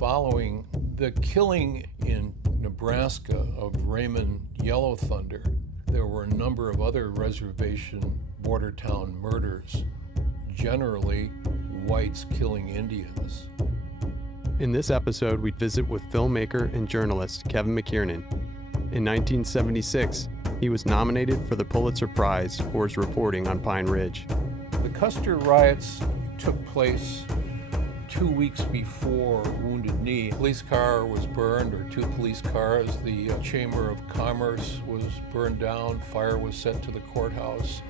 following the killing in Nebraska of Raymond Yellow Thunder, there were a number of other reservation border town murders, generally whites killing Indians. In this episode, we visit with filmmaker and journalist Kevin McKiernan. In 1976, he was nominated for the Pulitzer Prize for his reporting on Pine Ridge. The Custer riots took place 2 weeks before Wounded Knee. A police car was burned, or two police cars. The Chamber of Commerce was burned down. Fire was set to the courthouse.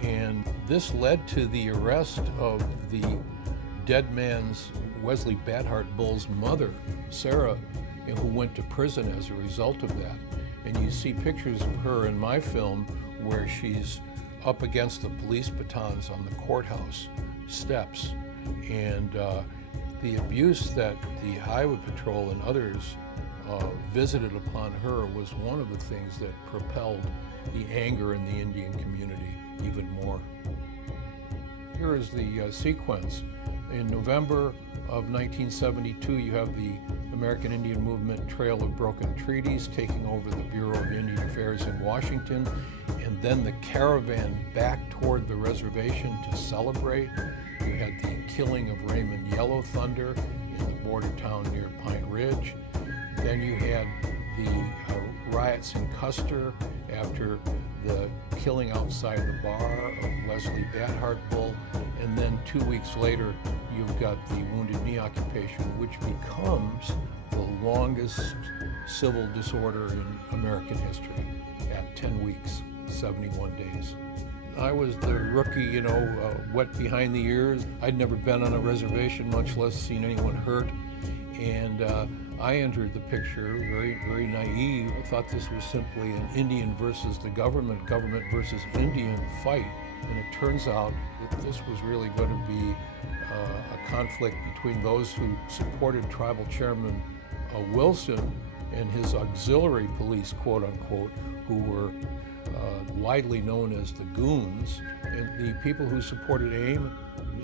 And this led to the arrest of the dead man's, Wesley Badhart Bull's mother, Sarah, who went to prison as a result of that. And you see pictures of her in my film where she's up against the police batons on the courthouse steps. And the abuse that the Highway Patrol and others visited upon her was one of the things that propelled the anger in the Indian community even more. Here is the sequence. In November of 1972, you have the American Indian Movement Trail of Broken Treaties taking over the Bureau of Indian Affairs in Washington, and then the caravan back toward the reservation to celebrate. You had the killing of Raymond Yellow Thunder in the border town near Pine Ridge. Then you had the riots in Custer after the killing outside the bar of Wesley Badhart Bull. And then 2 weeks later, you've got the Wounded Knee occupation, which becomes the longest civil disorder in American history at 10 weeks, 71 days. I was the rookie, wet behind the ears. I'd never been on a reservation, much less seen anyone hurt. And I entered the picture very, very naive. I thought this was simply an Indian versus the government versus Indian fight. And it turns out that this was really going to be a conflict between those who supported Tribal Chairman Wilson and his auxiliary police, quote unquote, who were widely known as the Goons, and the people who supported AIM.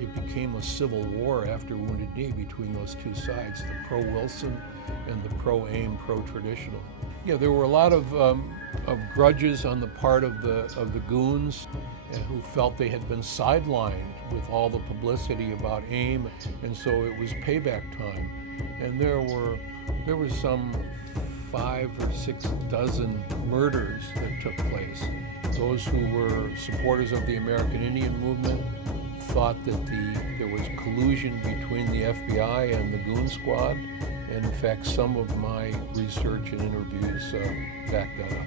It became a civil war after Wounded Knee between those two sides, the pro-Wilson and the pro-AIM, pro-traditional. Yeah, there were a lot of grudges on the part of the Goons who felt they had been sidelined with all the publicity about AIM, and so it was payback time. And there were some 5 or 6 dozen murders that took place. Those who were supporters of the American Indian Movement thought that there was collusion between the FBI and the Goon Squad, and in fact some of my research and interviews back that up.